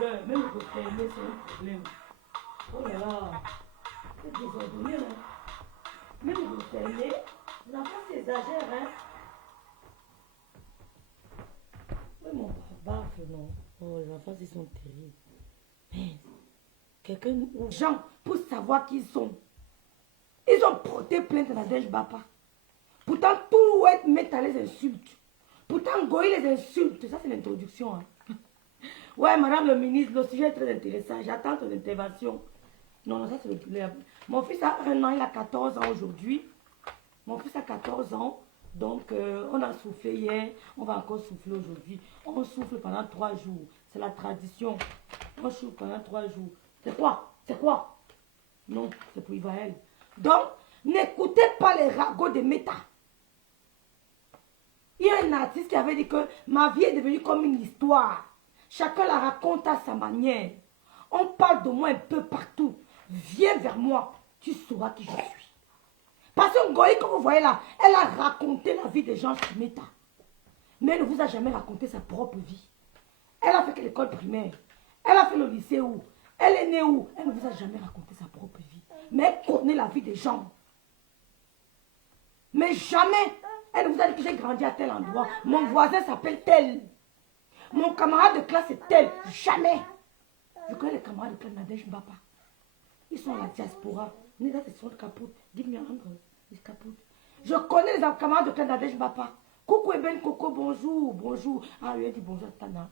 pleure. Même le fermer, c'est un problème. Oh là là, c'est désordonné, hein. Même le fermer, les enfants s'exagèrent, hein. Oui, mon papa, non. Oh, les enfants, ils sont terribles. Mais, quelqu'un ou gens, pour savoir qui ils sont. Ils ont porté plainte à Nadège Bapa. Pourtant, tout ouais mettre les insultes. Pourtant, Goï les insulte. Ça, c'est l'introduction. Hein. Ouais, madame le ministre, le sujet est très intéressant. J'attends ton intervention. Non, non, ça, c'est le problème. Mon fils a 1 an, il a 14 ans aujourd'hui. Mon fils a 14 ans. Donc, on a soufflé hier. On va encore souffler aujourd'hui. On souffle pendant 3 jours. C'est la tradition. On souffle pendant 3 jours. C'est quoi? C'est quoi? Non, c'est pour Ivaël. Donc, n'écoutez pas les ragots de Meta. Il y a un artiste qui avait dit que ma vie est devenue comme une histoire. Chacun la raconte à sa manière. On parle de moi un peu partout. Viens vers moi, tu sauras qui je suis. Parce que Goï, comme vous voyez là, elle a raconté la vie des gens sur Meta. Mais elle ne vous a jamais raconté sa propre vie. Elle a fait l'école primaire. Elle a fait le lycée où? Elle est née où? Elle ne vous a jamais raconté sa propre vie. Mais elle connaît la vie des gens. Mais jamais, elle ne vous a dit que j'ai grandi à tel endroit. Mon voisin s'appelle tel. Mon camarade de classe est tel. Jamais. Je connais les camarades de classe Nadège Mbapa. Ils sont à la diaspora. Ils sont capotes. Dis-moi, ils capotent. Je connais les camarades de classe Nadège Mbapa. Coucou Eben Coco, bonjour. Bonjour. Ah, lui a dit bonjour à Tana.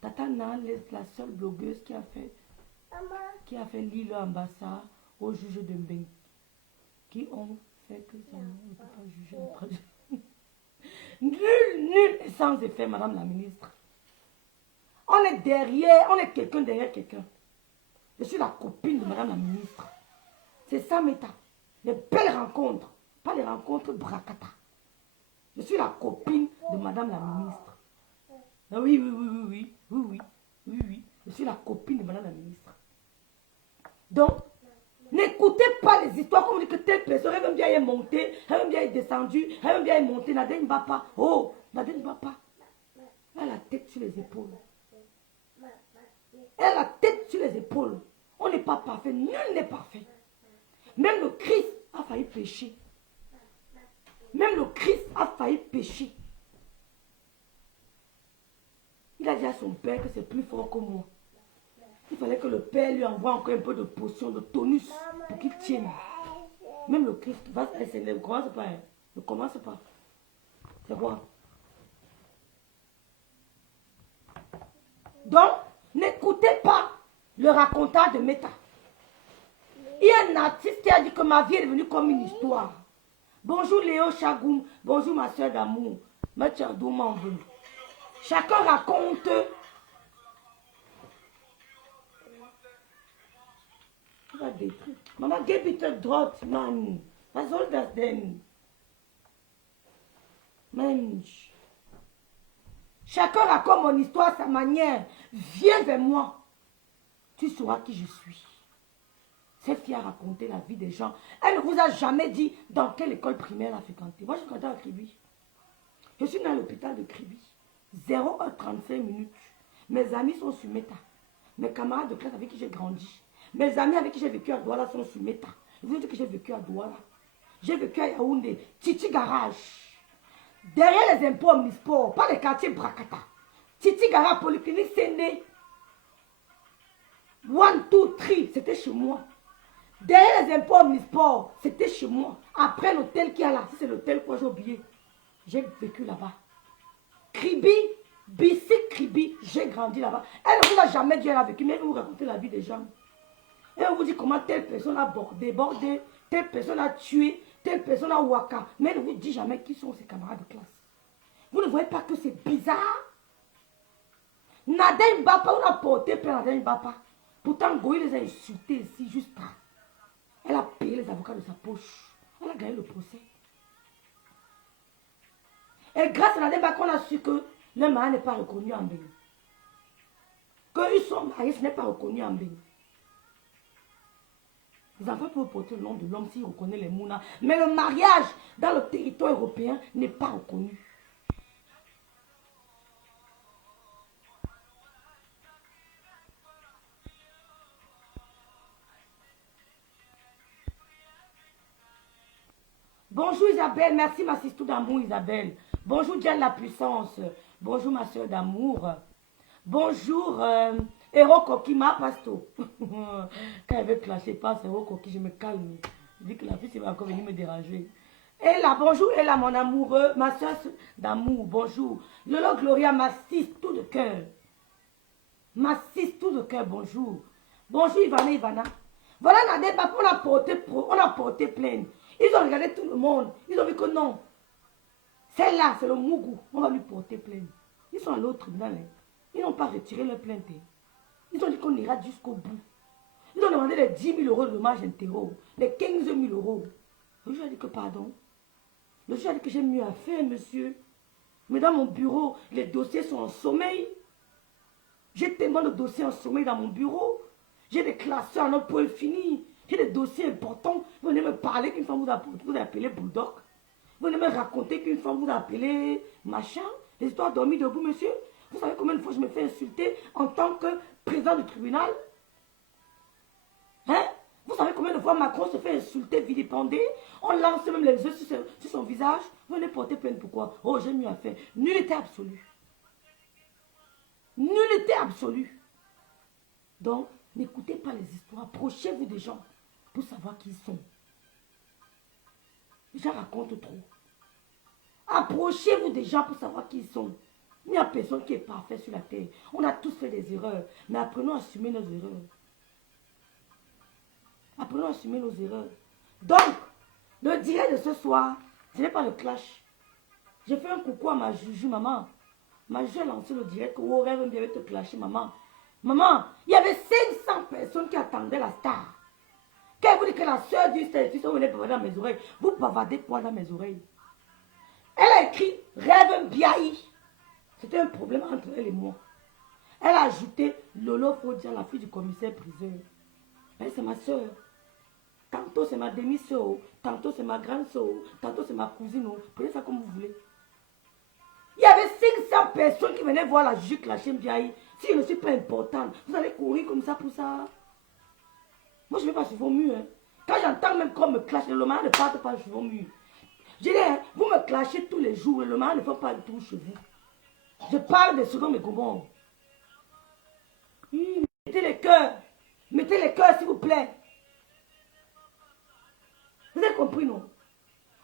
Tatana, la seule blogueuse qui a fait lire l'ambassade au juge de Mbeng. Qui ont fait que ça ne peut pas juger le projet. Nul et sans effet, madame la ministre. On est derrière, on est quelqu'un derrière quelqu'un. Je suis la copine de madame la ministre. C'est ça, Meta. Les belles rencontres, pas les rencontres bracata. Je suis la copine de madame la ministre. Ah oui, oui, oui, oui, oui, oui, oui, oui, oui. Je suis la copine de madame la ministre. Donc, n'écoutez pas les histoires comme on dit que telle personne, elle veut bien y monter, elle veut bien y descendre, elle veut bien y monter. Nadège ne va pas. Oh, Nadège ne va pas. Elle a la tête sur les épaules. Elle a la tête sur les épaules. On n'est pas parfait, nul n'est parfait. Même le Christ a failli pécher. Même le Christ a failli pécher. Il a dit à son père que c'est plus fort que moi. Il fallait que le père lui envoie encore un peu de potion, de tonus, pour qu'il tienne. Même le Christ, ne commence pas. Hein. Ne commence pas. C'est quoi? Donc, n'écoutez pas le raconteur de Meta. Il y a un artiste qui a dit que ma vie est devenue comme une histoire. Bonjour Léo Chagoum, bonjour ma soeur d'amour. Chacun raconte. Mama, give it a drought, man. That's all that's then. Mensch. Chacun raconte mon histoire à sa manière. Viens vers moi. Tu sauras qui je suis. Cette fille a raconté la vie des gens. Elle ne vous a jamais dit dans quelle école primaire elle a fréquenté. Moi, je fréquentais à Kribi. Je suis dans l'hôpital de Kribi. 0h35 minutes. Mes amis sont sur Meta. Mes camarades de classe avec qui j'ai grandi. Mes amis avec qui j'ai vécu à Douala sont sur Meta. Je vous dis que j'ai vécu à Douala. J'ai vécu à Yaoundé. Titi Garage. Derrière les impôts omnisports. Pas les quartiers Brakata. Titi Garage, Polyclinique Séné. 1, 2, 3. C'était chez moi. Derrière les impôts omnisports. C'était chez moi. Après l'hôtel qu'il y a là. Si c'est l'hôtel que j'ai oublié. J'ai vécu là-bas. Kribi. Bissi Kribi. J'ai grandi là-bas. Elle ne vous a jamais dit elle a vécu. Mais elle vous raconter la vie des gens. Et on vous dit comment telle personne a débordé, telle personne a tué, telle personne a waka. Mais elle ne vous dit jamais qui sont ses camarades de classe. Vous ne voyez pas que c'est bizarre? Nadège Mbapa, on a porté plainte Nadège Mbapa. Pourtant, Goï les a insultés ici, juste là. Elle a payé les avocats de sa poche. Elle a gagné le procès. Et grâce à Nadège Mbapa, on a su que le mari n'est pas reconnu en Bénin. Que ils sont mariés, ce n'est pas reconnu en Bénin. Les enfants peuvent porter le nom de l'homme s'ils reconnaissent les mounas. Mais le mariage dans le territoire européen n'est pas reconnu. Bonjour Isabelle, merci ma sister d'amour Isabelle. Bonjour Diane la puissance. Bonjour ma soeur d'amour. Bonjour Héros Coqui, ma pasto. Quand elle veut clasher pas, c'est Héros Coqui, je me calme. Je dis que la fille va encore venir me déranger. Et là, bonjour, et là, mon amoureux, ma soeur d'amour, bonjour. Lolo Gloria, ma sis, tout de cœur. Ma sis, tout de cœur, bonjour. Bonjour Ivana, Ivana. Voilà, on a porté plainte. Ils ont regardé tout le monde. Ils ont vu que non. Celle-là, c'est le Mougou. On va lui porter plainte. Ils sont à l'autre tribunal. Ils n'ont pas retiré leur plainte. Ils ont dit qu'on ira jusqu'au bout. Ils ont demandé les 10 000 euros de dommage interro, les 15 000 euros. Le juge a dit que pardon. Le juge a dit que j'ai mieux à faire, monsieur. Mais dans mon bureau, les dossiers sont en sommeil. J'ai tellement de dossiers en sommeil dans mon bureau. J'ai des classeurs en un point fini. J'ai des dossiers importants. Vous venez me parler qu'une femme vous a appelé Bulldog. Vous venez me raconter qu'une femme vous a appelé machin. Les histoires dormies debout, monsieur. Vous savez combien de fois je me fais insulter en tant que président du tribunal? Hein? Vous savez combien de fois Macron se fait insulter, vilipender? On lance même les yeux sur son visage. Vous venez porter plainte pourquoi? Oh, j'ai mieux à faire. Nullité absolue. Nullité absolue. Donc, n'écoutez pas les histoires. Approchez-vous des gens pour savoir qui ils sont. Les gens racontent trop. Approchez-vous des gens pour savoir qui ils sont. Il n'y a personne qui est parfait sur la terre. On a tous fait des erreurs. Mais apprenons à assumer nos erreurs. Apprenons à assumer nos erreurs. Donc, le direct de ce soir, ce n'est pas le clash. J'ai fait un coucou à ma Juju, maman. Ma Juju a lancé le direct. Oh, rêve bien te clasher, maman. Maman, il y avait 500 personnes qui attendaient la star. Quand vous dites que la soeur du statut, vous venez bavader dans mes oreilles, vous bavardez quoi dans mes oreilles? Elle a écrit Rêve Biaï. C'était un problème entre elle et moi. Elle a ajouté Lolo Fodia, la fille du commissaire priseur. Elle, c'est ma soeur. Tantôt, c'est ma demi-soeur. Tantôt, c'est ma grande soeur. Tantôt, c'est ma cousine. Prenez ça comme vous voulez. Il y avait 500 personnes qui venaient voir la juge clasher Biaï. Si je ne suis pas importante, vous allez courir comme ça pour ça. Moi, je ne vais pas sur vos murs. Hein. Quand j'entends même qu'on me clash, le mari ne part pas sur vos murs. Je dis, hein, vous me clashez tous les jours, le mari ne fait pas du tout chez vous. Je parle de Sodome et Gomorrhe. Mettez les cœurs. Mettez les cœurs, s'il vous plaît. Vous avez compris, non?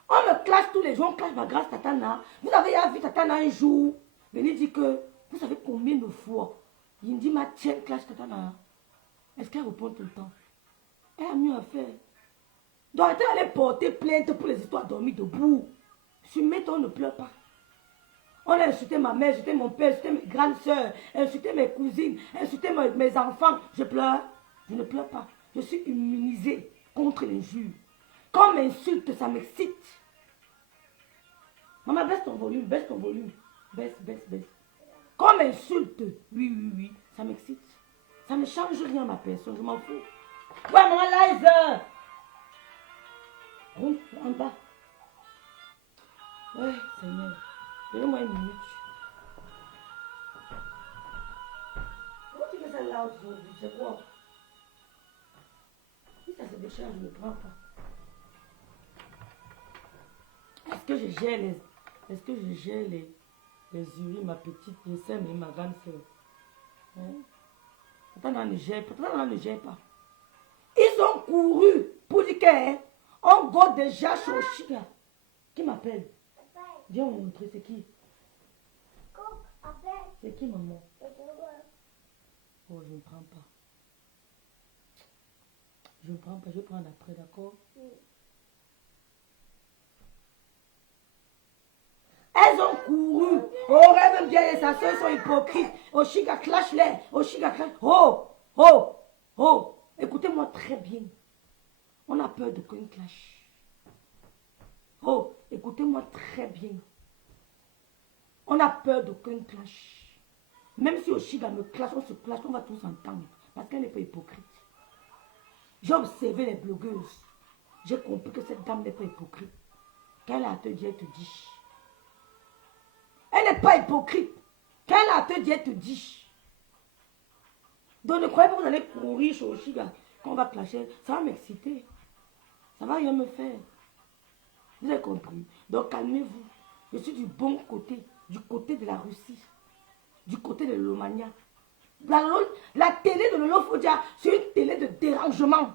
On me clash tous les jours, on clash ma grâce Tatana. Vous avez vu Tatana un jour venir dire que, vous savez combien de fois il me dit ma tienne clash Tatana. Est-ce qu'elle répond tout le temps? Elle a mieux à faire. Donc, elle allait porter plainte pour les histoires dormies debout. Sur mes on ne pleure pas. On a insulté ma mère, insulté mon père, insulté mes grandes soeurs, insulté mes cousines, insulté mes enfants. Je pleure. Je ne pleure pas. Je suis immunisée contre l'injure. Quand on m'insulte, ça m'excite. Maman, baisse ton volume, baisse ton volume. Baisse, baisse, baisse. Quand on m'insulte, oui, ça m'excite. Ça ne change rien à ma personne, je m'en fous. Ouais, maman, Liza. Rentre en bas. Ouais, Seigneur. Donnez-moi une minute. Pourquoi tu fais ça là aujourd'hui? C'est quoi? Si ça se décharge, je ne prends pas. Est-ce que je gère les urines, ma petite, je sais, mais ma grande soeur? Hein? Attends, ne gère pas. Ils ont couru pour dire qu'on go déjà chez Oshiga. Qui m'appelle? Viens me montrer, c'est qui? C'est qui, maman? Oh, je ne prends pas. Je ne prends pas, je vais prendre après, d'accord? Elles ont couru. Oh, rêve bien, et sa soeur sont hypocrites. Oshiga clash-les. Oshiga clash. Oh. Écoutez-moi très bien. On a peur de qu'un clash. Oh, écoutez-moi très bien. On a peur de qu'un clash. Même si Oshiga me clash, on se clash, on va tous entendre. Parce qu'elle n'est pas hypocrite. J'ai observé les blogueuses. J'ai compris que cette dame n'est pas hypocrite. Quand elle a à te dire, elle te dit. Elle n'est pas hypocrite. Quand elle a à te dire, elle te dit. Donc ne croyez pas que vous allez courir chez Oshiga. Quand on va clasher, ça va m'exciter. Ça va rien me faire. Vous avez compris? Donc calmez-vous. Je suis du bon côté, du côté de la Russie, du côté de l'Omania. La télé de Lolo Fodia, c'est une télé de dérangement.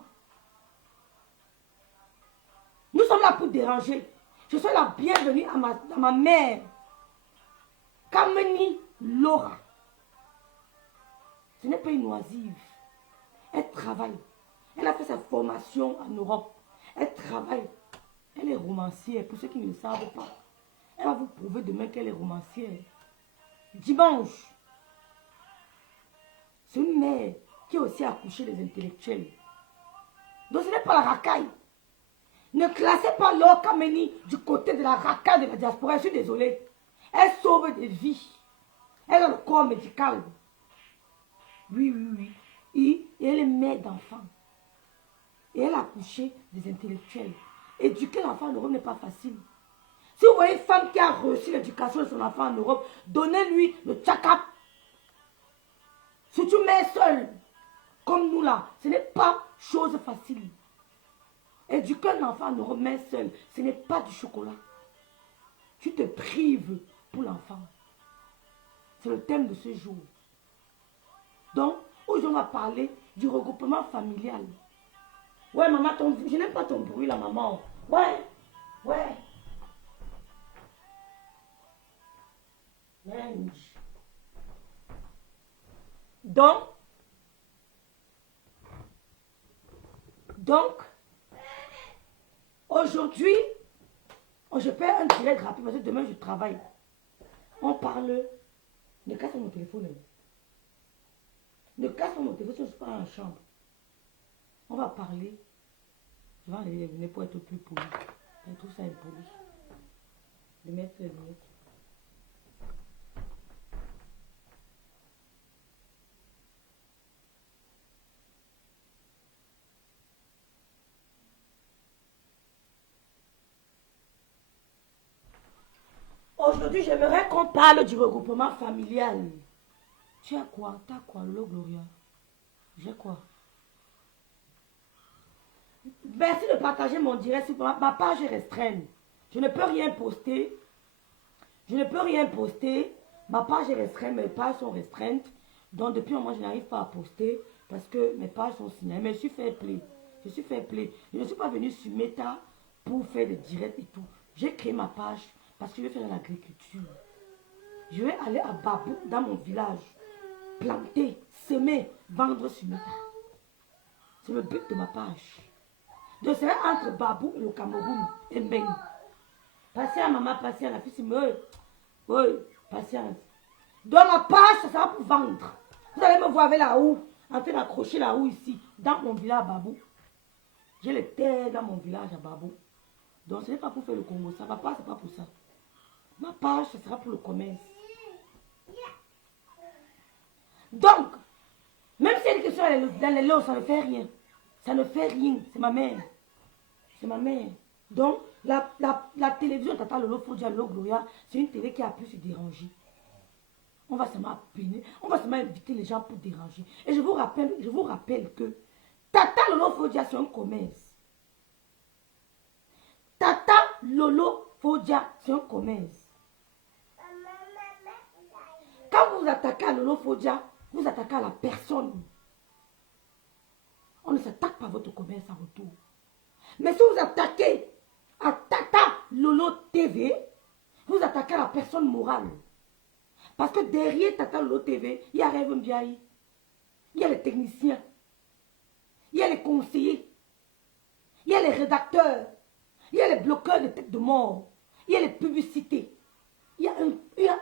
Nous sommes là pour déranger. Je suis la bienvenue à ma mère. Kameni Laura. Ce n'est pas une oisive. Elle travaille. Elle a fait sa formation en Europe. Elle travaille. Elle est romancière. Pour ceux qui ne le savent pas, elle va vous prouver demain qu'elle est romancière. Dimanche, c'est une mère qui a aussi accouché des intellectuels. Donc ce n'est pas la racaille. Ne classez pas Laure Kameni du côté de la racaille de la diaspora. Je suis désolée. Elle sauve des vies. Elle a le corps médical. Oui, oui, oui. Et elle est mère d'enfants. Et elle a accouché des intellectuels. Éduquer l'enfant en Europe n'est pas facile. Si vous voyez une femme qui a reçu l'éducation de son enfant en Europe, donnez-lui le tchakap. Surtout mère seule, comme nous là, ce n'est pas chose facile. Éduquer un enfant en Europe, mère seule, ce n'est pas du chocolat. Tu te prives pour l'enfant. C'est le thème de ce jour. Donc, aujourd'hui, on va parler du regroupement familial. Ouais, maman, je n'aime pas ton bruit là, maman. Ouais, ouais. Donc, aujourd'hui, je fais un direct rapide parce que demain je travaille. On parle. Ne casse pas mon téléphone. Ne casse pas mon téléphone, je ne suis pas dans la chambre. On va parler. Je vais enlever les lunettes pour être plus poli. Je trouve ça impoli. De mettre les lunettes. Aujourd'hui, j'aimerais qu'on parle du regroupement familial. Tu as quoi? T'as quoi, Lolo Gloria? J'ai quoi? Merci de partager mon direct. Ma page est restreinte. Je ne peux rien poster. Je ne peux rien poster. Ma page est restreinte. Mes pages sont restreintes. Donc, depuis un mois, je n'arrive pas à poster parce que mes pages sont signalées. Mais je suis fair play. Je suis fair play. Je ne suis pas venue sur Meta pour faire des directs et tout. J'ai créé ma page parce que je vais faire de l'agriculture. Je vais aller à Babou, dans mon village, planter, semer, vendre sur Meta. C'est le but de ma page. Donc, c'est entre Babou et le Cameroun et Mbeng. Patience, maman, patience, la fille, c'est mieux. Oui, patience. Donc, ma page, ça sera pour vendre. Vous allez me voir avec la houe, en train d'accrocher la houe ici, dans mon village à Babou. J'ai les terres dans mon village à Babou. Donc, ce n'est pas pour faire le Congo. Ça va pas, c'est pas pour ça. Ma page, ce sera pour le commerce. Donc, même si elle dit que sur dans les lots, ça ne fait rien. Ça ne fait rien. C'est ma mère. C'est ma mère. Donc, la télévision Tata Lolo Fodia, Lolo Gloria, c'est une télé qui a pu se déranger. On va seulement peiner, on va seulement inviter les gens pour déranger. Et je vous rappelle que Tata Lolo Fodia, c'est un commerce. Tata Lolo Fodia, c'est un commerce. Quand vous attaquez à Lolo Fodia, vous attaquez à la personne. On ne s'attaque pas à votre commerce en retour. Mais si vous attaquez à Tata Lolo TV, vous attaquez à la personne morale. Parce que derrière Tata Lolo TV, il y a Rêve Mbiaï, il y a les techniciens, il y a les conseillers, il y a les rédacteurs, il y a les bloqueurs de tête de mort, il y a les publicités, il y a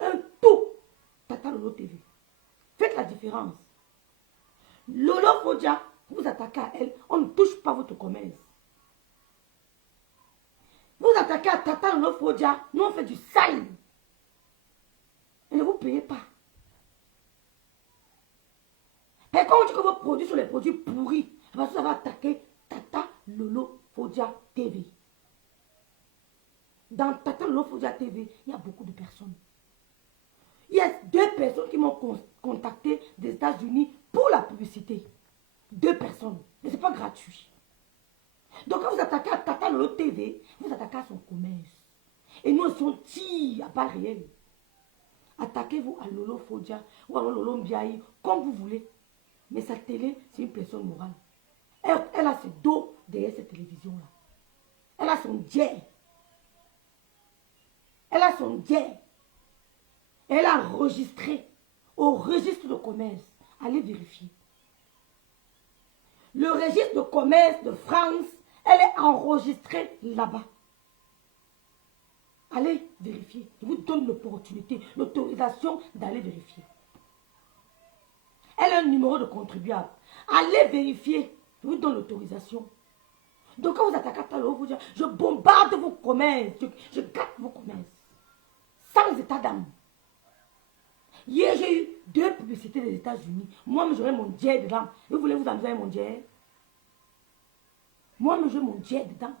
un tout. Tata Lolo TV. Faites la différence. Lolo Fodia, vous attaquez à elle, on ne touche pas votre commerce. Vous attaquez à Tata Lolo Fodia, nous on fait du sale. Et ne vous payez pas. Et quand on dit que vos produits sont les produits pourris, vous allez attaquer Tata Lolo Fodia TV. Dans Tata Lolo Fodia TV, il y a beaucoup de personnes. Il y a 2 personnes qui m'ont contacté des États-Unis pour la publicité. 2 personnes. Et ce n'est pas gratuit. Donc quand vous attaquez à Tata Lolo TV, vous vous attaquez à son commerce. Et nous, on tire à part réel. Attaquez-vous à Lolo Fodia ou à Lolo Mbiaï, comme vous voulez. Mais sa télé, c'est une personne morale. Elle a ses dos derrière cette télévision-là. Elle a son jet. Elle a son jet. Elle a enregistré au registre de commerce. Allez vérifier. Le registre de commerce de France, elle est enregistrée là-bas. Allez vérifier. Je vous donne l'opportunité, l'autorisation d'aller vérifier. Elle a un numéro de contribuable. Allez vérifier. Je vous donne l'autorisation. Donc quand vous attaquez à Talo, vous dites, je bombarde vos commerces. Je gâte vos commerces. Sans état d'âme. Hier, j'ai eu 2 publicités des États-Unis. Moi, j'aurais mon jet dedans. Vous voulez vous amuser avec mon jet? Moi, j'aurais mon jet dedans.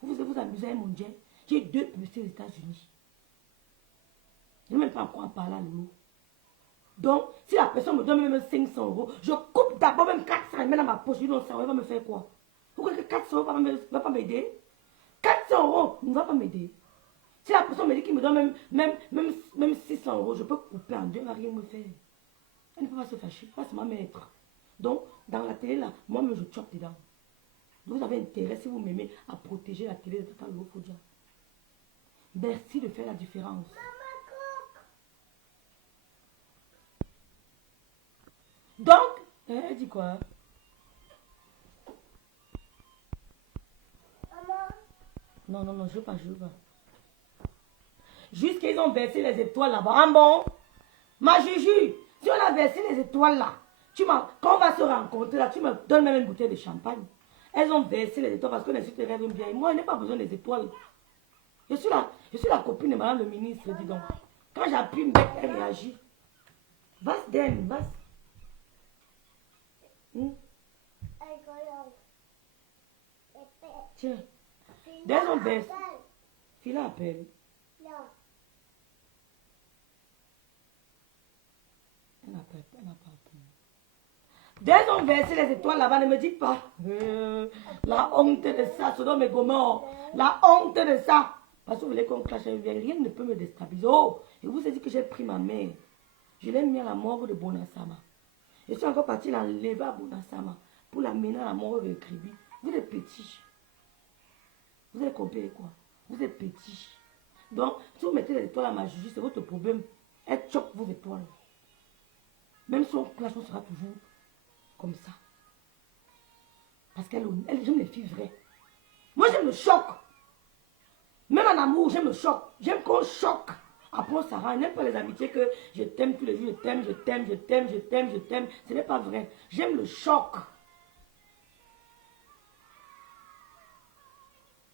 Vous voulez vous amuser avec mon jet? J'ai eu 2 publicités des États-Unis. Je n'ai même pas encore parlé à Loulou. Donc, si la personne me donne même 500 €, je coupe d'abord même 400 et mets dans ma poche. Je dis non, ça va me faire quoi? Vous croyez que 400 € ne va pas m'aider? 400 € ne va pas m'aider. Si la personne me dit qu'il me donne même 600 €, je peux couper en deux, elle ne va rien me faire. Elle ne peut pas se fâcher, pas se mettre. Donc, dans la télé, là, moi-même, je chope dedans. Vous avez intérêt, si vous m'aimez, à protéger la télé de Tata Lolo Fodia. Merci de faire la différence. Donc, elle dit quoi? Non, non, non, je veux pas, je veux pas. Jusqu'ils ont versé les étoiles là-bas. Ah bon? Ma Juju, si on a versé les étoiles là, quand on va se rencontrer là, tu me donnes même une bouteille de champagne. Elles ont versé les étoiles parce que les suites rêvent bien. Moi, je n'ai pas besoin des étoiles. Je suis la copine de madame le ministre, dis donc. Quand j'appuie, elle réagit. Vas-y, Den, vas-y. Tiens. Den, on baisse. Fila appelle. Elle n'a pas appelé. Dès qu'on versé les étoiles là-bas, ne me dites pas. La honte de ça, Sodome et Gomorrhe. La honte de ça. Parce que vous voulez qu'on clash avec rien ne peut me déstabiliser. Oh, et vous avez dit que j'ai pris ma mère. Je l'ai mis à la mort de Bonasama. Je suis encore parti l'enlever à Bonasama pour l'amener à la mort de Kribi. Vous êtes petits. Vous avez compris quoi? Vous êtes petits. Donc, si vous mettez les étoiles à ma Juju, c'est votre problème. Elle choque vos étoiles. Même si on clash, on sera toujours comme ça. Parce qu'elle j'aime les filles vraies. Moi, j'aime le choc. Même en amour, j'aime le choc. J'aime qu'on choque. Après, ça rend. Je n'aime pas les amitiés que je t'aime tous les jours, je t'aime, je t'aime, je t'aime, je t'aime, je t'aime. Ce n'est pas vrai. J'aime le choc.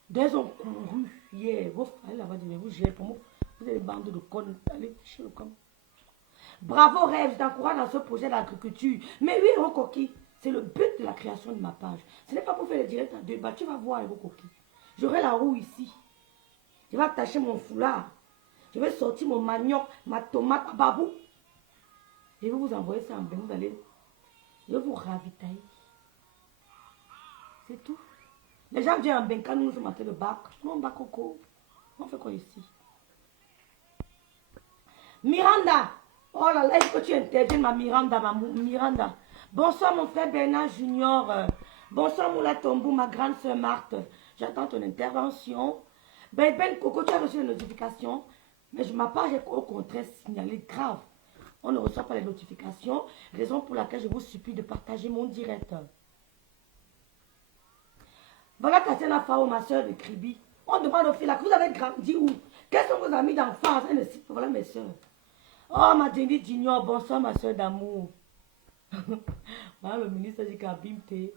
Des ont couru hier. Vos frères là-bas, vous gérez pour moi. Vous avez des bandes de connes. Allez, chez le com. Bravo Rêve, je t'encourage dans ce projet d'agriculture. Mais oui, Rokoki, c'est le but de la création de ma page. Ce n'est pas pour faire les directs à 2 bas. Tu vas voir, Rokoki. J'aurai la roue ici. Je vais attacher mon foulard. Je vais sortir mon manioc, ma tomate à babou. Je vais vous envoyer ça en bain. Vous allez. Je vais vous ravitailler. C'est tout. Les gens viennent en bain quand nous sommes en train de bac. Non, bac coco. On fait quoi ici? Miranda. Oh là là, est-ce que tu interviens, ma Miranda? Bonsoir, mon frère Bernard Junior. Bonsoir, Moula Tombou, ma grande soeur Marthe. J'attends ton intervention. Ben Coco, tu as reçu les notifications. Mais ma page est au contraire signalée grave. On ne reçoit pas les notifications. Raison pour laquelle je vous supplie de partager mon direct. Voilà Tatiana Fao, ma soeur de Kribi. On demande aux filles là, que vous avez grandi où? Quels sont vos amis d'enfance? Elle ne cite pas, voilà mes soeurs. Oh, ma Jenny Junior, bonsoir ma soeur d'amour. Voilà le ministre dit qu'Abimte.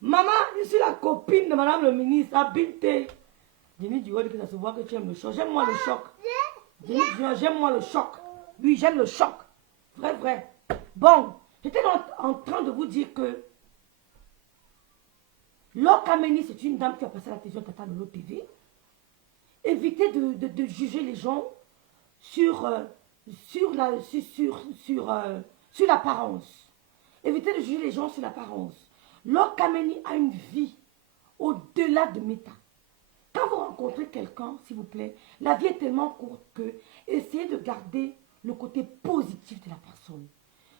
Maman, je suis la copine de madame le ministre, Abimte. Jenny Junior dit que ça se voit que tu aimes le choc. J'aime moi le choc. Jenny Junior, j'aime moi le choc. Oui, j'aime le choc. Vrai, vrai. Bon, j'étais en train de vous dire que Laure Kameni, c'est une dame qui a passé à la télévision Tata Lolo TV. Évitez de juger les gens sur l'apparence. Évitez de juger les gens sur l'apparence. Lord Kameni a une vie au-delà de Meta. Quand vous rencontrez quelqu'un, s'il vous plaît, la vie est tellement courte que essayez de garder le côté positif de la personne.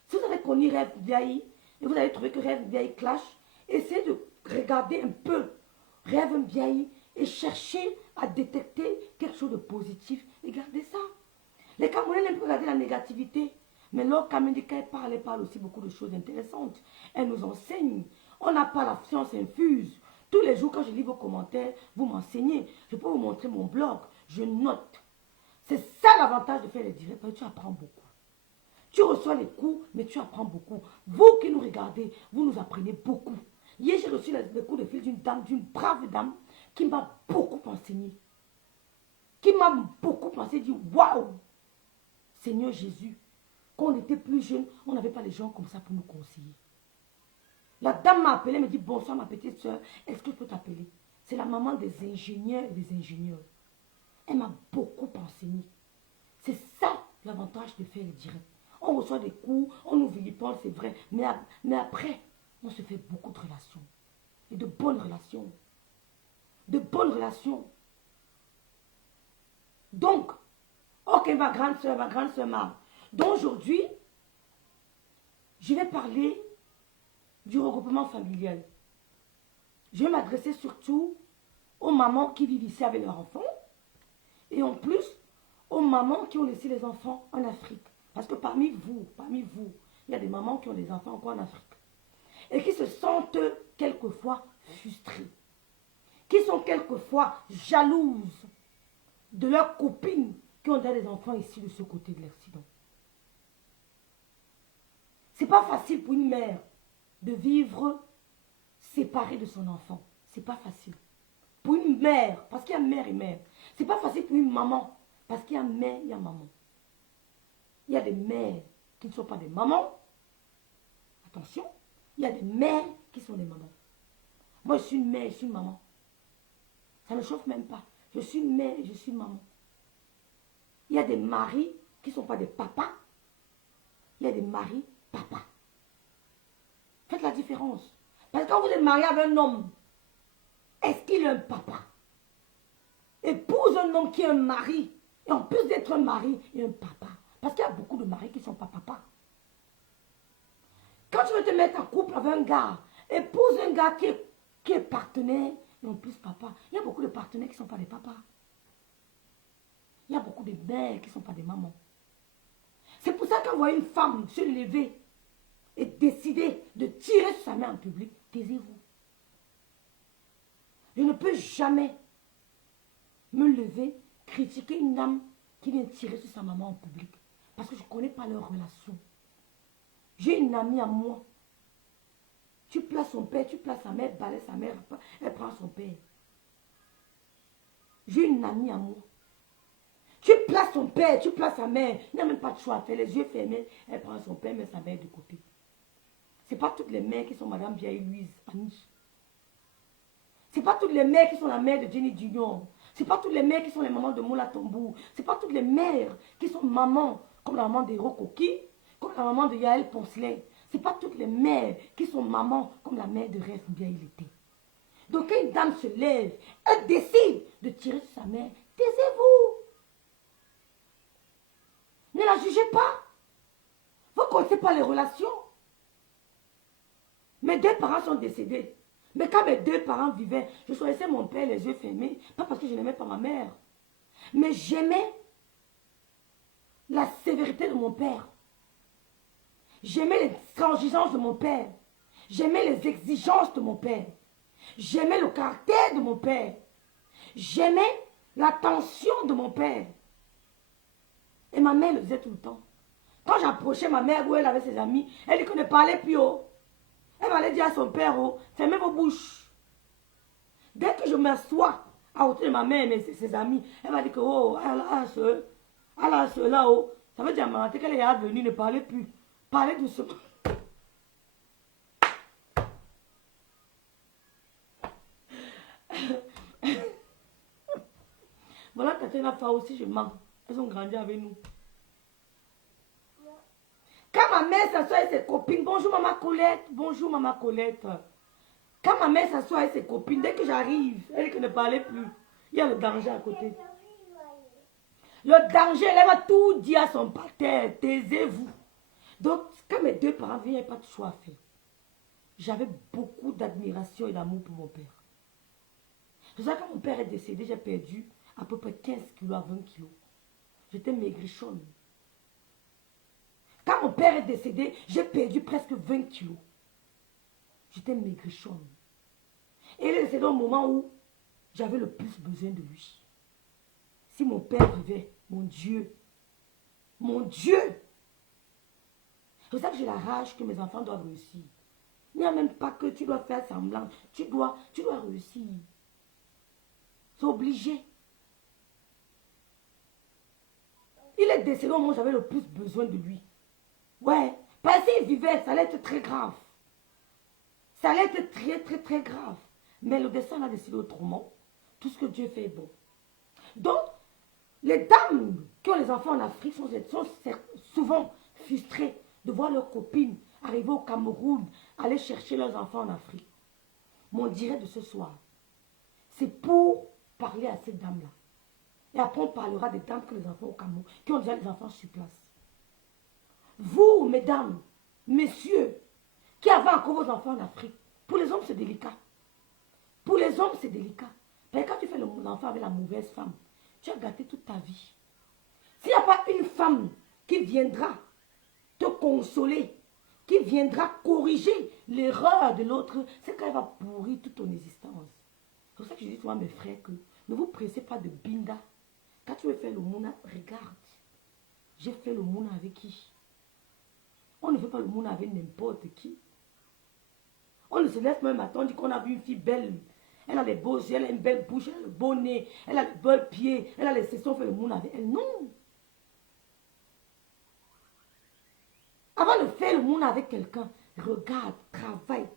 Si vous avez connu Rêve Vieille et vous avez trouvé que Rêve Vieille clash, essayez de regarder un peu Rêve Vieille et chercher à détecter quelque chose de positif et gardez ça. Les Camerounais n'aiment pas regarder la négativité. Mais Lord Kameni, quand elle parle aussi beaucoup de choses intéressantes. Elle nous enseigne. On n'a pas la science infuse. Tous les jours, quand je lis vos commentaires, vous m'enseignez. Je peux vous montrer mon blog. Je note. C'est ça l'avantage de faire les directs. Tu apprends beaucoup. Tu reçois les cours, mais tu apprends beaucoup. Vous qui nous regardez, vous nous apprenez beaucoup. Hier, j'ai reçu les cours de fil d'une dame, d'une brave dame, qui m'a beaucoup enseigné. Qui m'a beaucoup pensé, dit waouh, Seigneur Jésus. Quand on était plus jeune, on n'avait pas les gens comme ça pour nous conseiller. La dame m'a appelé, me dit bonsoir ma petite soeur, est-ce que je peux t'appeler? C'est la maman des ingénieurs et des ingénieurs. Elle m'a beaucoup enseigné. C'est ça l'avantage de faire le direct. On reçoit des cours, on nous vilipende, c'est vrai, mais après, on se fait beaucoup de relations. Et de bonnes relations. De bonnes relations. Donc, ok ma grande soeur Mar. Donc aujourd'hui, je vais parler du regroupement familial. Je vais m'adresser surtout aux mamans qui vivent ici avec leurs enfants et en plus aux mamans qui ont laissé les enfants en Afrique. Parce que parmi vous, il y a des mamans qui ont des enfants encore en Afrique et qui se sentent quelquefois frustrées, qui sont quelquefois jalouses de leurs copines qui ont des enfants ici de ce côté de l'accident. C'est pas facile pour une mère de vivre séparée de son enfant. C'est pas facile. Pour une mère, parce qu'il y a mère et mère. C'est pas facile pour une maman, parce qu'il y a mère, il y a maman. Il y a des mères qui ne sont pas des mamans. Attention, il y a des mères qui sont des mamans. Moi, je suis une mère, je suis une maman. Ça ne chauffe même pas. Je suis une mère et je suis une maman. Il y a des maris qui ne sont pas des papas. Il y a des maris papas. Faites la différence. Parce que quand vous êtes marié avec un homme, est-ce qu'il est un papa? Épouse un homme qui est un mari. Et en plus d'être un mari, il est un papa. Parce qu'il y a beaucoup de maris qui ne sont pas papas. Quand tu veux te mettre en couple avec un gars, épouse un gars qui est partenaire et en plus papa. Il y a beaucoup de partenaires qui ne sont pas des papas. Il y a beaucoup de mères qui ne sont pas des mamans. C'est pour ça qu'on voit une femme se lever et décider de tirer sur sa mère en public, taisez-vous. Je ne peux jamais me lever, critiquer une dame qui vient tirer sur sa maman en public. Parce que je ne connais pas leur relation. J'ai une amie à moi. Tu places son père, tu places sa mère, balaye sa mère, elle prend son père. J'ai une amie à moi. Tu places son père, tu places sa mère. Il n'y a même pas de choix à faire. Les yeux fermés, elle prend son père, met sa mère de côté. Ce n'est pas toutes les mères qui sont Madame Vieille-Louise, Annie. Ce n'est pas toutes les mères qui sont la mère de Jenny Junior. Ce n'est pas toutes les mères qui sont les mamans de Moula Tombou. Ce n'est pas toutes les mères qui sont mamans, comme la maman de Rokoki, comme la maman de Yael Poncelet. Ce n'est pas toutes les mères qui sont mamans, comme la mère de Rêve Vieille-L'été. Donc quand une dame se lève, elle décide de tirer sur sa mère, taisez-vous. Ne la jugez pas. Vous ne connaissez pas les relations. Mes deux parents sont décédés. Mais quand mes deux parents vivaient, je choisissais mon père les yeux fermés. Pas parce que je n'aimais pas ma mère. Mais j'aimais la sévérité de mon père. J'aimais les transigences de mon père. J'aimais les exigences de mon père. J'aimais le caractère de mon père. J'aimais l'attention de mon père. Et ma mère le faisait tout le temps. Quand j'approchais ma mère où elle avait ses amis, elle dit qu'on ne parlait plus haut. Elle allait dire à son père, oh, fermez vos bouches. Dès que je m'assois à côté de ma mère et ses amis, elle m'a dit que, oh, elle a cela, oh. Ça veut dire, maman, qu'elle est venue, ne parlez plus. Parlez doucement. Voilà, Tatiana Fa aussi, je mens. Elles ont grandi avec nous. Quand ma mère s'assoit avec ses copines, bonjour maman Colette, bonjour maman Colette. Quand ma mère s'assoit avec ses copines, dès que j'arrive, elle ne parlait plus. Il y a le danger à côté. Le danger, elle va tout dire à son père, taisez-vous. Donc, quand mes deux parents viennent, il n'y a pas de choix à faire. J'avais beaucoup d'admiration et d'amour pour mon père. C'est ça que quand mon père est décédé, j'ai perdu à peu près 15 kilos à 20 kilos. J'étais maigrichonne. Quand mon père est décédé, j'ai perdu presque 20 kilos. J'étais maigrichonne. Et il est décédé au moment où j'avais le plus besoin de lui. Si mon père vivait, mon Dieu, mon Dieu. C'est pour ça que j'ai la rage que mes enfants doivent réussir. Il n'y a même pas que tu dois faire semblant. Tu dois réussir. C'est obligé. Il est décédé au moment où j'avais le plus besoin de lui. Ouais. Parce qu'il vivait, ça allait être très grave. Ça allait être très, très, très grave. Mais le destin a décidé autrement. Tout ce que Dieu fait est bon. Donc, les dames qui ont les enfants en Afrique sont souvent frustrées de voir leurs copines arriver au Cameroun, aller chercher leurs enfants en Afrique. Mon direct de ce soir, c'est pour parler à ces dames-là. Et après, on parlera des dames que les enfants au Cameroun, qui ont déjà les enfants sur place. Vous, mesdames, messieurs, qui avez encore vos enfants en Afrique, pour les hommes, c'est délicat. Pour les hommes, c'est délicat. Mais quand tu fais l'enfant avec la mauvaise femme, tu as gâté toute ta vie. S'il n'y a pas une femme qui viendra te consoler, qui viendra corriger l'erreur de l'autre, c'est qu'elle va pourrir toute ton existence. C'est pour ça que je dis souvent à mes frères que ne vous pressez pas de binda. Quand tu veux faire le mouna, regarde. J'ai fait le mouna avec qui? On ne fait pas le mouna avec n'importe qui. On ne se laisse même attendre, on dit qu'on a vu une fille belle. Elle a les beaux yeux, elle a une belle bouche, elle a le beau nez, elle a les beaux pieds, elle a les sessions, on fait le mouna avec elle. Non. Avant de faire le mouna avec quelqu'un, regarde, travaille.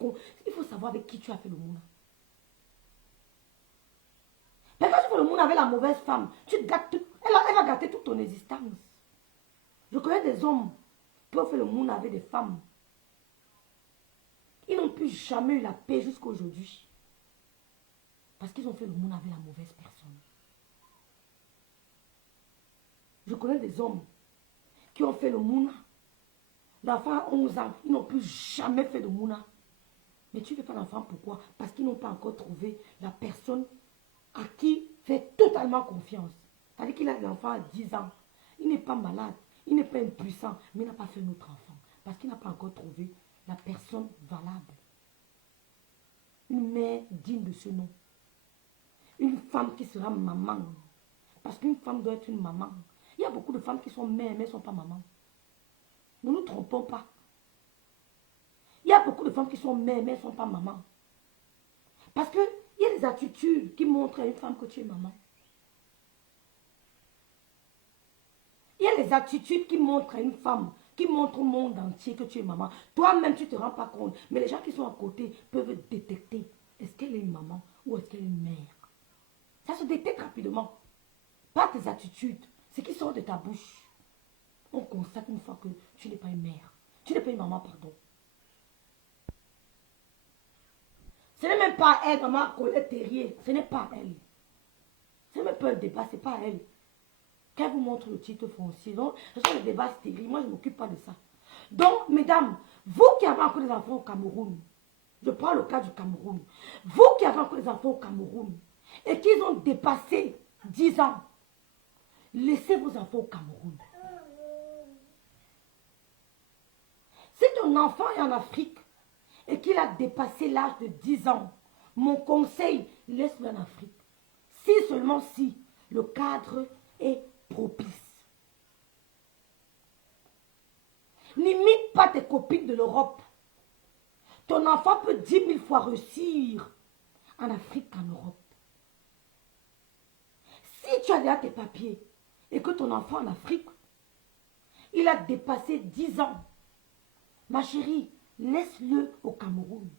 Il faut savoir avec qui tu as fait le mouna. Mais quand tu fais le mouna avec la mauvaise femme, tu gâtes tout, elle va gâter toute ton existence. Je connais des hommes qui ont fait le mouna avec des femmes. Ils n'ont plus jamais eu la paix jusqu'à aujourd'hui. Parce qu'ils ont fait le mouna avec la mauvaise personne. Je connais des hommes qui ont fait le mouna. L'enfant a 11 ans, ils n'ont plus jamais fait de mouna. Mais tu ne fais pas l'enfant, pourquoi? Parce qu'ils n'ont pas encore trouvé la personne à qui fait totalement confiance. C'est-à-dire qu'il a l'enfant à 10 ans. Il n'est pas malade, il n'est pas impuissant, mais il n'a pas fait notre enfant. Parce qu'il n'a pas encore trouvé la personne valable. Une mère digne de ce nom. Une femme qui sera maman. Parce qu'une femme doit être une maman. Il y a beaucoup de femmes qui sont mères, mais ne sont pas mamans. Ne nous trompons pas. Il y a beaucoup de femmes qui sont mères, mais ne sont pas mamans. Parce qu'il y a des attitudes qui montrent à une femme que tu es maman. Il y a des attitudes qui montrent à une femme, qui montrent au monde entier que tu es maman. Toi-même, tu ne te rends pas compte. Mais les gens qui sont à côté peuvent détecter. Est-ce qu'elle est une maman ou est-ce qu'elle est une mère? Ça se détecte rapidement. Pas tes attitudes. Ce qui sort de ta bouche. On constate une fois que tu n'es pas une mère. Tu n'es pas une maman, pardon. Ce n'est même pas elle, maman Colette Terrier. Ce n'est pas elle. Ce n'est même pas un débat, ce n'est pas elle. Qu'elle vous montre le titre foncier. Donc, ce sont les débats stériles. Moi, je ne m'occupe pas de ça. Donc, mesdames, vous qui avez encore des enfants au Cameroun, je prends le cas du Cameroun. Vous qui avez encore des enfants au Cameroun et qui ont dépassé 10 ans, laissez vos enfants au Cameroun. Si ton enfant est en Afrique et qu'il a dépassé l'âge de 10 ans, mon conseil, laisse-le en Afrique. Si seulement si le cadre est propice. N'imite pas tes copines de l'Europe. Ton enfant peut 10 000 fois réussir en Afrique qu'en Europe. Si tu as déjà tes papiers et que ton enfant en Afrique, il a dépassé 10 ans, ma chérie, laisse-le au Cameroun.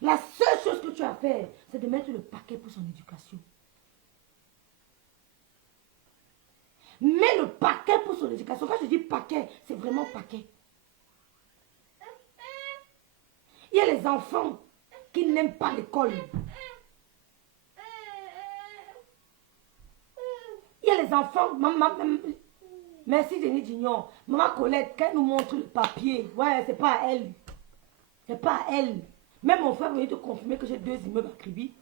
La seule chose que tu as à faire, c'est de mettre le paquet pour son éducation. Mets le paquet pour son éducation. Quand je dis paquet, c'est vraiment paquet. Il y a les enfants qui n'aiment pas l'école. Il y a les enfants, merci Denis Dignon. Maman Colette, quand elle nous montre le papier, ouais, c'est pas à elle. C'est pas à elle. Même mon frère venait te confirmer que j'ai 2 immeubles à Kribi.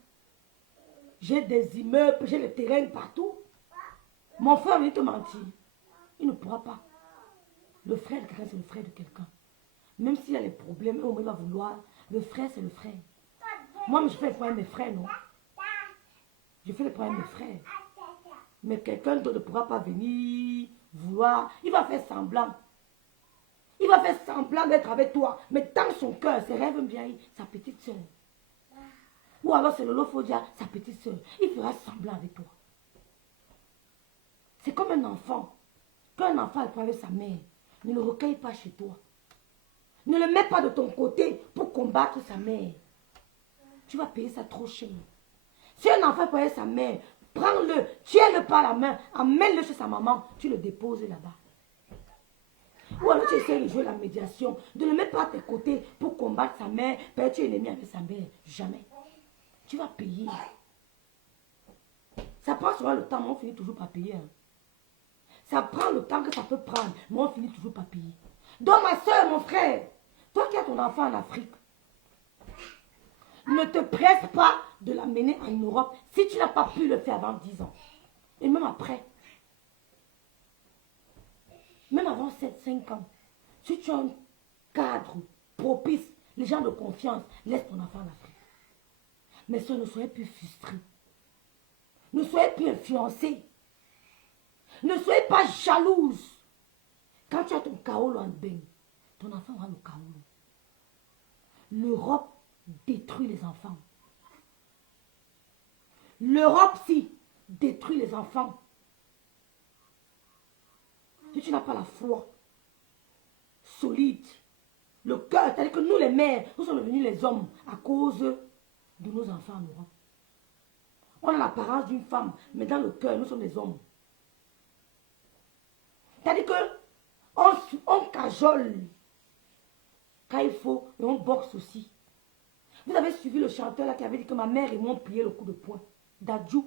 J'ai des immeubles, j'ai le terrain partout. Mon frère venait te mentir. Il ne pourra pas. Le frère de quelqu'un, c'est le frère de quelqu'un. Même s'il y a les problèmes, il va vouloir. Le frère, c'est le frère. Moi, je fais les problèmes de mes frères, non? Je fais les problèmes de mes frères. Mais quelqu'un d'autre ne pourra pas venir vouloir. Il va faire semblant. Il va faire semblant d'être avec toi. Mais dans son cœur, ses rêves bien, sa petite soeur. Ou alors c'est Lolo Fodia, sa petite soeur. Il fera semblant avec toi. C'est comme un enfant. Quand un enfant est avec sa mère, ne le recueille pas chez toi. Ne le mets pas de ton côté pour combattre sa mère. Tu vas payer ça trop cher. Si un enfant est avec sa mère, prends-le, tiens-le par la main, amène-le chez sa maman, tu le déposes là-bas. Ou alors tu essaies de jouer la médiation, de ne le mettre pas à tes côtés pour combattre sa mère, parce que tu es ennemi avec sa mère. Jamais. Tu vas payer. Ça prend souvent le temps, mais on finit toujours par payer. Hein. Ça prend le temps que ça peut prendre, mais on finit toujours par payer. Donc ma soeur, mon frère, toi qui as ton enfant en Afrique, ne te presse pas de l'amener en Europe si tu n'as pas pu le faire avant 10 ans. Et même après. Même avant 7-5 ans. Si tu as un cadre propice, les gens de confiance, laisse ton enfant en Afrique. Mais ça, ne soyez plus frustrés. Ne soyez plus influencés. Ne soyez pas jalouse. Quand tu as ton kaolo en bain, ton enfant aura le kaolo. L'Europe détruit les enfants. L'Europe, si, détruit les enfants. Si tu n'as pas la foi solide, le cœur, c'est-à-dire que nous les mères, nous sommes devenus les hommes à cause de nos enfants en Europe. On a l'apparence d'une femme, mais dans le cœur, nous sommes des hommes. C'est-à-dire que on cajole quand il faut, et on boxe aussi. Vous avez suivi le chanteur là qui avait dit que ma mère et moi on pliait le coup de poing. Dadju.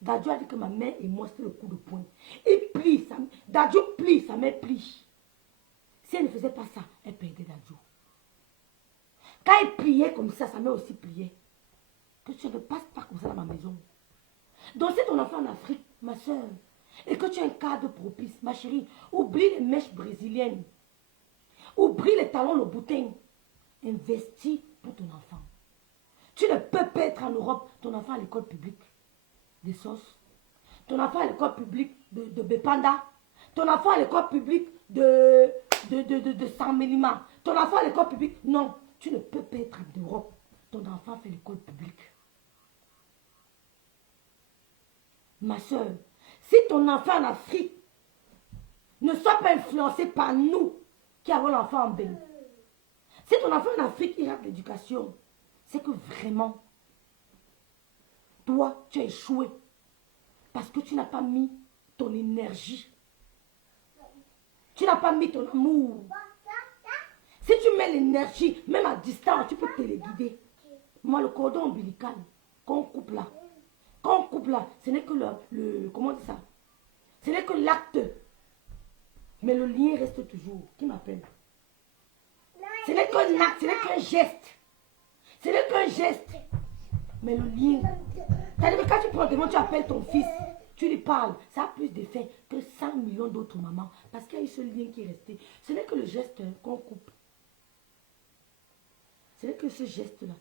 Dadju a dit que ma mère et moi c'était le coup de poing. Il plie, Dadju plie, sa mère plie. Si elle ne faisait pas ça, elle perdait Dadju. Quand il pliait comme ça, sa mère aussi pliait. Que tu ne passes pas comme ça dans ma maison. Donc si ton enfant en Afrique, ma soeur, et que tu as un cadre propice, ma chérie, oublie les mèches brésiliennes. Oublie les talons, le boutin. Investis pour ton enfant. Tu ne peux pas être en Europe, ton enfant à l'école publique des sauces. Ton enfant à l'école publique de Bepanda. Ton enfant à l'école publique de San Mélima. Ton enfant à l'école publique. Non, tu ne peux pas être en Europe. Ton enfant fait l'école publique. Ma soeur, si ton enfant en Afrique ne soit pas influencé par nous qui avons l'enfant en Bénin. Si ton enfant en Afrique il rate l'éducation, c'est que vraiment, toi, tu as échoué. Parce que tu n'as pas mis ton énergie. Tu n'as pas mis ton amour. Si tu mets l'énergie, même à distance, tu peux téléguider. Moi, le cordon ombilical, quand on coupe là, ce n'est que comment on dit ça? Ce n'est que l'acte. Mais le lien reste toujours. Qui m'appelle? Ce n'est qu'un acte, ce n'est qu'un geste. Ce n'est qu'un geste. Mais le lien. C'est-à-dire que quand tu prends devant, tu appelles ton fils, tu lui parles. Ça a plus d'effet que 100 millions d'autres mamans. Parce qu'il y a eu ce lien qui est resté. Ce n'est que le geste qu'on coupe. Ce n'est que ce geste-là.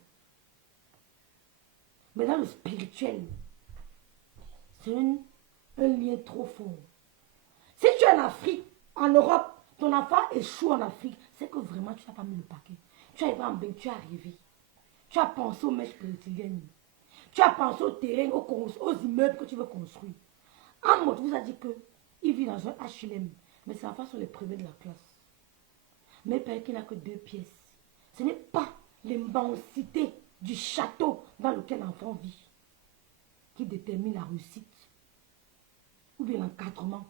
Mais dans le spirituel, c'est un lien trop fort. Si tu es en Afrique, en Europe, ton enfant échoue en Afrique, c'est que vraiment tu n'as pas mis le paquet. Tu es arrivé en bain, tu es arrivé. Tu as pensé aux mèches brésiliennes. Tu as pensé au terrain, aux immeubles que tu veux construire. Un mot vous a dit qu'il vit dans un HLM, mais ses enfants sont les premiers de la classe. Mais il paraît qu'il n'a que 2 pièces. Ce n'est pas l'immensité du château dans lequel l'enfant vit qui détermine la réussite ou bien l'encadrement.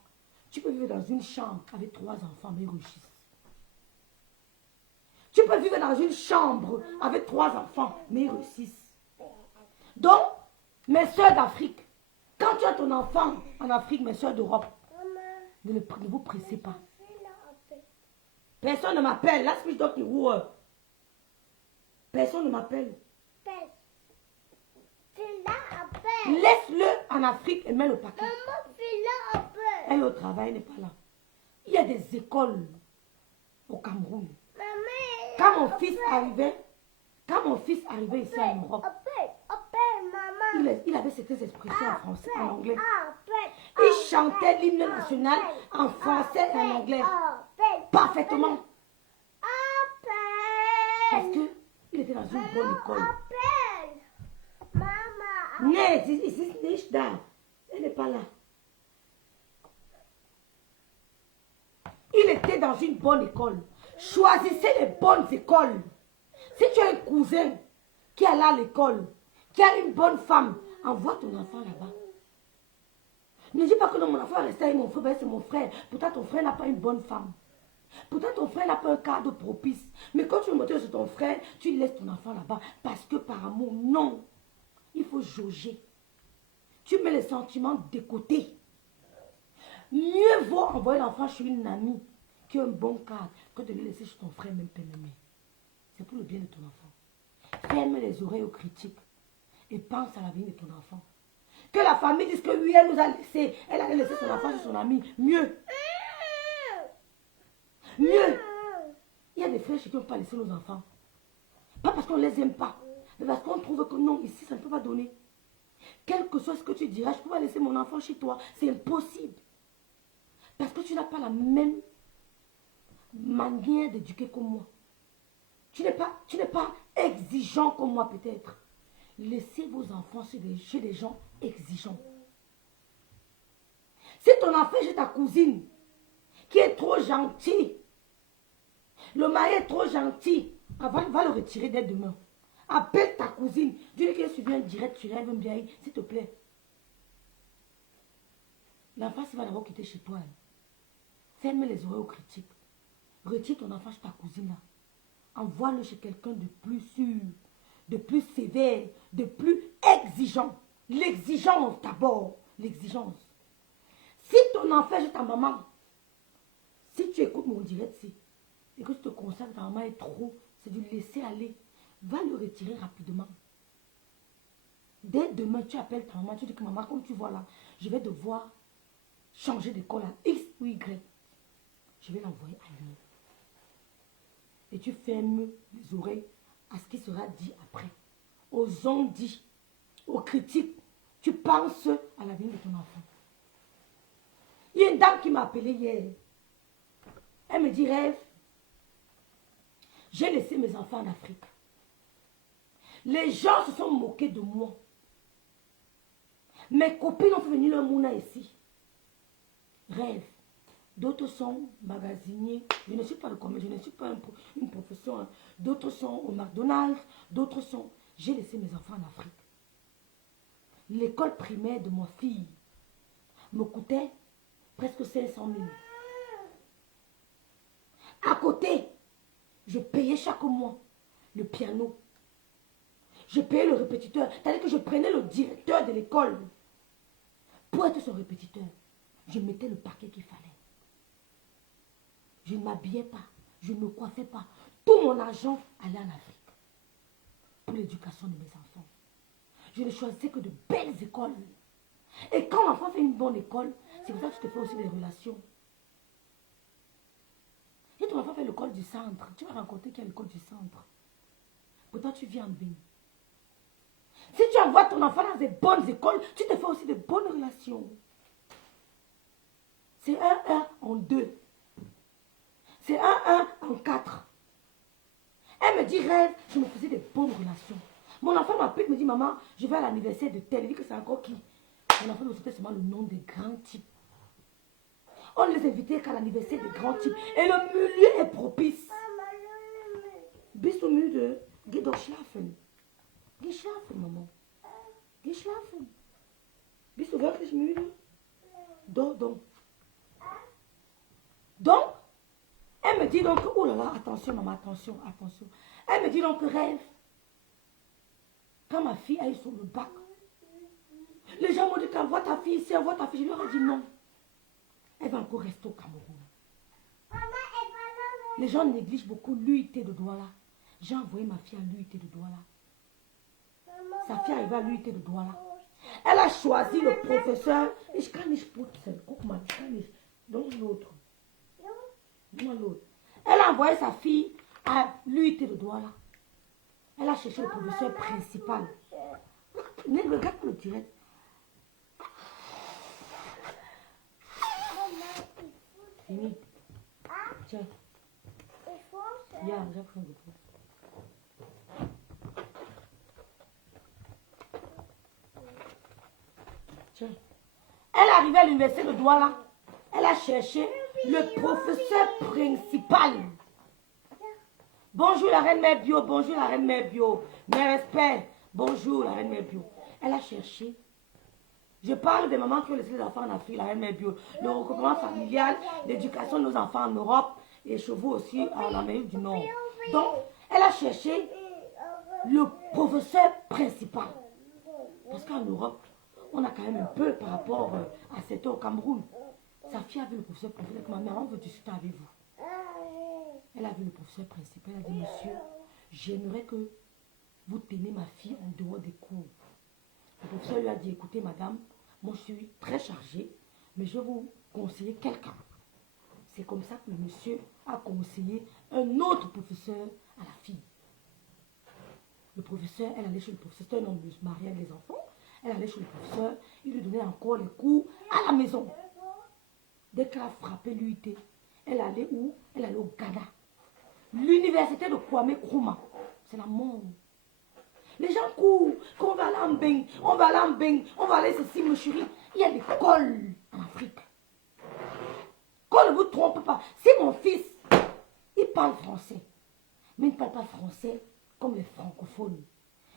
Tu peux vivre dans une chambre avec 3 enfants, mais ils réussissent. Tu peux vivre dans une chambre avec 3 enfants, mais ils réussissent. Donc, mes soeurs d'Afrique, quand tu as ton enfant en Afrique, mes soeurs d'Europe, ne vous pressez pas. Personne ne m'appelle. Laisse-moi donc personne ne m'appelle. Laisse-le en Afrique et mets le paquet. Elle est au travail, elle n'est pas là. Il y a des écoles au Cameroun. Quand mon fils arrivait ici en Europe, il avait certaines expressions en français, en anglais. Il chantait l'hymne national en français et en anglais. Parfaitement. Parce qu'il était dans une bonne école. Nee, es ist nicht da. Elle n'est pas là. Il était dans une bonne école. Choisissez les bonnes écoles. Si tu as un cousin qui est là à l'école, qui a une bonne femme, envoie ton enfant là-bas. Ne dis pas que non, mon enfant reste avec mon frère, ben c'est mon frère. Pourtant, ton frère n'a pas une bonne femme. Pourtant, ton frère n'a pas un cadre propice. Mais quand tu veux monter sur ton frère, tu laisses ton enfant là-bas. Parce que par amour, non. Il faut jauger. Tu mets les sentiments de côté. Mieux vaut envoyer l'enfant chez une amie qui a un bon cadre que de le laisser chez ton frère, même père, même mère. C'est pour le bien de ton enfant. Ferme les oreilles aux critiques et pense à la vie de ton enfant. Que la famille dise que oui, elle nous a laissé. Elle a laissé son enfant chez son ami. Mieux. Mieux. Il y a des frères chez qui on ne peut pas laisser nos enfants. Pas parce qu'on ne les aime pas. Mais parce qu'on trouve que non, ici, ça ne peut pas donner. Quel que soit ce que tu diras, je ne peux pas laisser mon enfant chez toi. C'est impossible. Parce que tu n'as pas la même manière d'éduquer que moi. Tu n'es pas exigeant comme moi peut-être. Laissez vos enfants chez des gens exigeants. Si ton enfant est chez ta cousine, qui est trop gentille, le mari est trop gentil, va le retirer dès demain. Appelle ta cousine. Dis-lui qu'elle suivi un direct sur elle, bien, s'il te plaît. L'enfant, s'il va d'abord quitter chez toi. Ferme les oreilles aux critiques. Retire ton enfant chez ta cousine là. Envoie-le chez quelqu'un de plus sûr, de plus sévère, de plus exigeant. L'exigence d'abord. L'exigence. Si ton enfant est chez ta maman, si tu écoutes mon direct ici, et que tu te constates que ta maman est trop, c'est de laisser aller. Va le retirer rapidement. Dès demain, tu appelles ta maman, tu dis que maman, comme tu vois là, je vais devoir changer d'école à X ou Y. Je vais l'envoyer ailleurs. Et tu fermes les oreilles à ce qui sera dit après. Aux on-dit, aux critiques. Tu penses à l'avenir de ton enfant. Il y a une dame qui m'a appelé hier. Elle me dit, Rêve, j'ai laissé mes enfants en Afrique. Les gens se sont moqués de moi. Mes copines ont fait venir leur mouna ici. Rêve. D'autres sont magasiniers. Je ne suis pas le commerce, je ne suis pas une profession. Hein. D'autres sont au McDonald's. D'autres sont... J'ai laissé mes enfants en Afrique. L'école primaire de ma fille me coûtait presque 500 000. À côté, je payais chaque mois le piano. Je payais le répétiteur. C'est-à-dire que je prenais le directeur de l'école pour être son répétiteur. Je mettais le paquet qu'il fallait. Je ne m'habillais pas. Je ne me coiffais pas. Tout mon argent allait en Afrique pour l'éducation de mes enfants. Je ne choisissais que de belles écoles. Et quand l'enfant fait une bonne école, c'est pour ça que tu te fais aussi des relations. Et ton enfant fait l'école du centre. Tu vas rencontrer qui a l'école du centre. Pourtant, tu vis en Bénin. Si tu envoies ton enfant dans des bonnes écoles, tu te fais aussi de bonnes relations. C'est 1-1 en 2. C'est 1-1 en 4. Elle me dit, Rêve, je me faisais des bonnes relations. Mon enfant m'appelle, me dit, maman, je vais à l'anniversaire de tel. Il dit que c'est encore qui? Mon enfant me citait seulement le nom des grands types. On les invitait qu'à l'anniversaire des grands types. Et le milieu est propice. Bist du müde? Geh doch schlafen. Geh schlafen, Maman. Geh schlafen. Bist du wirklich müde? Dors donc. Donc, elle me dit, dit donc, oh là là, attention maman, attention, attention. Elle me dit donc, rêve. Quand ma fille est sur le bac, les gens m'ont dit qu'envoie ta fille ici, envoie ta fille. Je leur ai dit non. Elle va encore rester au Cameroun. Les gens négligent beaucoup l'UIT de Douala. J'ai envoyé ma fille à l'UIT de Douala. Sa fille arrivée à l'UIT de Douala. Elle a choisi le professeur. Ich kann nicht putzen. Guck mal, ich kann nicht. Donc l'autre. Donne-moi l'autre. Elle a envoyé sa fille à l'UIT de Douala. Elle a cherché le professeur principal. Regarde le direct. Fini. Tiens. Yeah, j'ai pris un peu. Tiens. Elle est arrivée à l'université de Douala. Elle a cherché le professeur principal. Bonjour la reine mère bio, bonjour la reine mère bio. Mes respects, bonjour la reine mère bio. Elle a cherché. Je parle des mamans qui ont laissé les enfants en Afrique, la reine mère bio. Le regroupement familial, l'éducation de nos enfants en Europe et chez vous aussi en Amérique du Nord. Donc, elle a cherché le professeur principal. Parce qu'en Europe, on a quand même un peu par rapport à cet au Cameroun. Sa fille a vu le professeur principal. Ma maman veut discuter avec vous. Elle a vu le professeur principal. Elle a dit, monsieur, j'aimerais que vous teniez ma fille en dehors des cours. Le professeur lui a dit, écoutez madame, moi je suis très chargée, mais je vais vous conseiller quelqu'un. C'est comme ça que le monsieur a conseillé un autre professeur à la fille. Le professeur, elle allait chez le professeur, c'était un homme marié avec les enfants. Elle allait chez le professeur, il lui donnait encore les cours à la maison. Dès qu'elle a frappé l'UIT, elle allait où? Elle allait au Ghana. L'université de Kwame Nkrumah, c'est la mort. Les gens courent, qu'on va aller en Beng, on va aller en Beng, on va aller ceci, mon chéri. Il y a l'école en Afrique. Qu'on ne vous trompe pas. Si mon fils, il parle français, mais il ne parle pas français comme les francophones.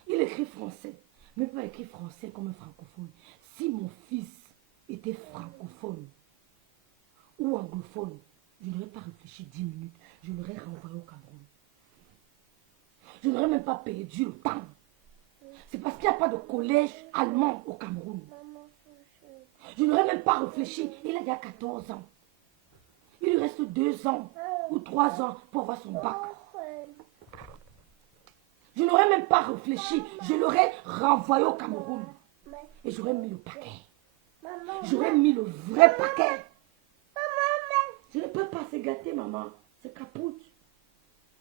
Il écrit français, mais il ne peut pas écrire français comme un francophone. Si mon fils était francophone ou anglophone, je n'aurais pas réfléchi 10 minutes. Je l'aurais renvoyé au Cameroun. Je n'aurais même pas perdu le temps. C'est parce qu'il n'y a pas de collège allemand au Cameroun. Je n'aurais même pas réfléchi. Il a déjà 14 ans. Il lui reste 2 ans ou 3 ans pour avoir son bac. Je n'aurais même pas réfléchi. Je l'aurais renvoyé au Cameroun. Et j'aurais mis le paquet. J'aurais mis le vrai paquet. Je ne peux pas se gâter, maman. C'est capoute.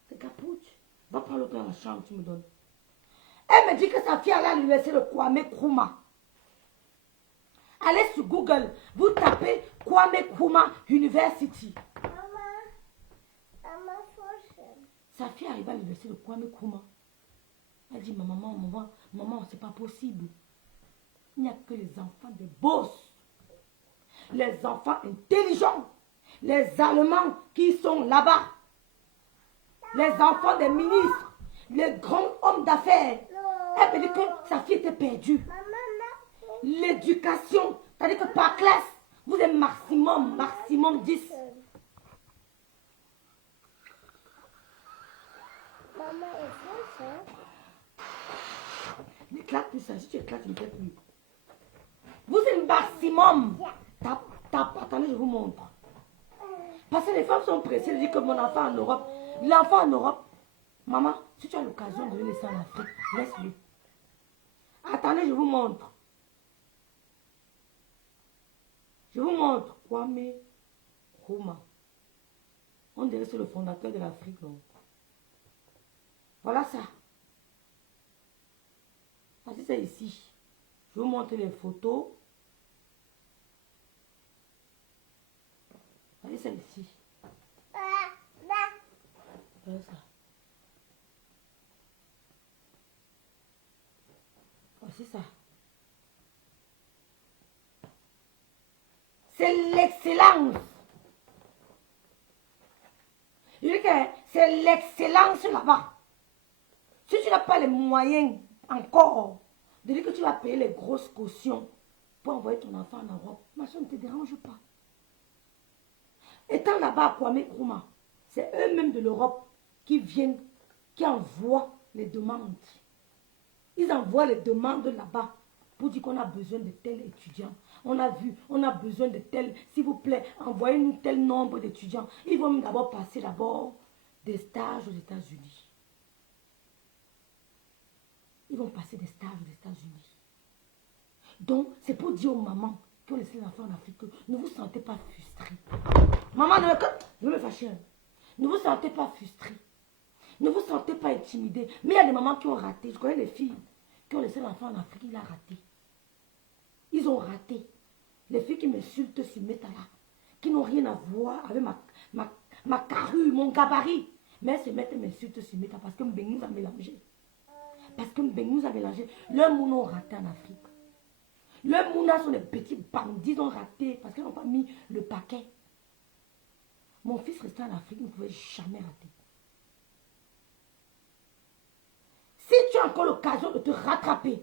C'est capoute. Va prendre l'autre dans la chambre, tu me donnes. Elle me dit que sa fille allait à l'université de Kwame Nkrumah. Allez sur Google, vous tapez Kwame Nkrumah University. Sa fille arrive à l'université de Kwame Nkrumah. Elle dit, maman, c'est pas possible. Il n'y a que les enfants des boss, les enfants intelligents, les Allemands qui sont là-bas, les enfants des ministres, les grands hommes d'affaires. Elle me dit que sa fille était perdue. L'éducation, c'est-à-dire que par classe, vous êtes maximum 10. Maman est française. N'éclate plus ça, si tu éclates, ne fais plus. Vous êtes maximum. Attendez, je vous montre. Parce que les femmes sont pressées de dire que mon enfant en Europe, l'enfant en Europe, maman, si tu as l'occasion de le laisser en Afrique, laisse-le. Attendez, je vous montre. Je vous montre Kwame Nkrumah. On dirait que c'est le fondateur de l'Afrique, non? Voilà ça. Voici ça ici. Je vous montre les photos. Voyez ça ici. Voilà ça. Voici ça. C'est l'excellence. Je dis que c'est l'excellence là-bas. Si tu n'as pas les moyens encore de dire que tu vas payer les grosses cautions pour envoyer ton enfant en Europe, ma soeur ne te dérange pas. Étant là-bas à Kwame Nkrumah, c'est eux-mêmes de l'Europe qui viennent, qui envoient les demandes. Ils envoient les demandes là-bas pour dire qu'on a besoin de tel étudiant. On a vu, on a besoin de tel, s'il vous plaît, envoyez-nous tel nombre d'étudiants. Ils vont d'abord passer des stages aux États-Unis. Ils vont passer des stages aux États-Unis. Donc, c'est pour dire aux mamans qui ont laissé les enfants en Afrique que ne vous sentez pas frustrés. Maman, je vais me fâcher. Ne vous sentez pas frustrés. Ne vous sentez pas intimidés. Mais il y a des mamans qui ont raté. Je connais les filles qui ont laissé l'enfant en Afrique, il a raté. Ils ont raté. Les filles qui m'insultent sur Metala, qui n'ont rien à voir avec ma carrure, mon gabarit. Mais elles se mettent et m'insultent sur Metala parce que Mbeng nous a mélangé. Parce que Mbeng nous a mélangé. Leurs mouna ont raté en Afrique. Leurs mouna sont des petits bandits, ils ont raté parce qu'ils n'ont pas mis le paquet. Mon fils restait en Afrique, il ne pouvait jamais rater. Si tu as encore l'occasion de te rattraper,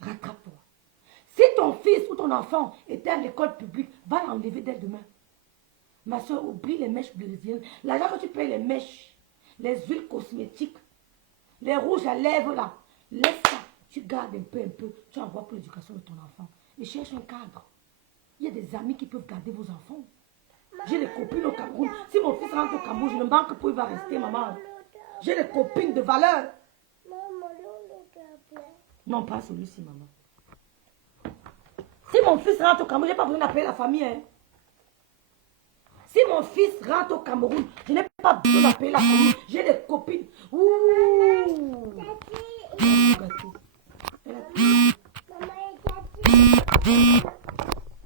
rattrape-toi. Si ton fils ou ton enfant était à l'école publique, va l'enlever dès demain. Ma soeur, oublie les mèches brésiliennes. L'argent que tu payes les mèches, les huiles cosmétiques, les rouges à lèvres là, laisse ça. Tu gardes un peu, tu envoies pour l'éducation de ton enfant. Et cherche un cadre. Il y a des amis qui peuvent garder vos enfants. J'ai des copines au Cameroun. Si mon fils rentre au Cameroun, je ne manque pas, il va rester, maman. J'ai des copines de valeur. Non, pas celui-ci, maman. Si mon fils rentre au Cameroun, je n'ai pas besoin d'appeler la famille. Hein. Si mon fils rentre au Cameroun, je n'ai pas besoin d'appeler la famille. J'ai des copines. Ouh. Elle a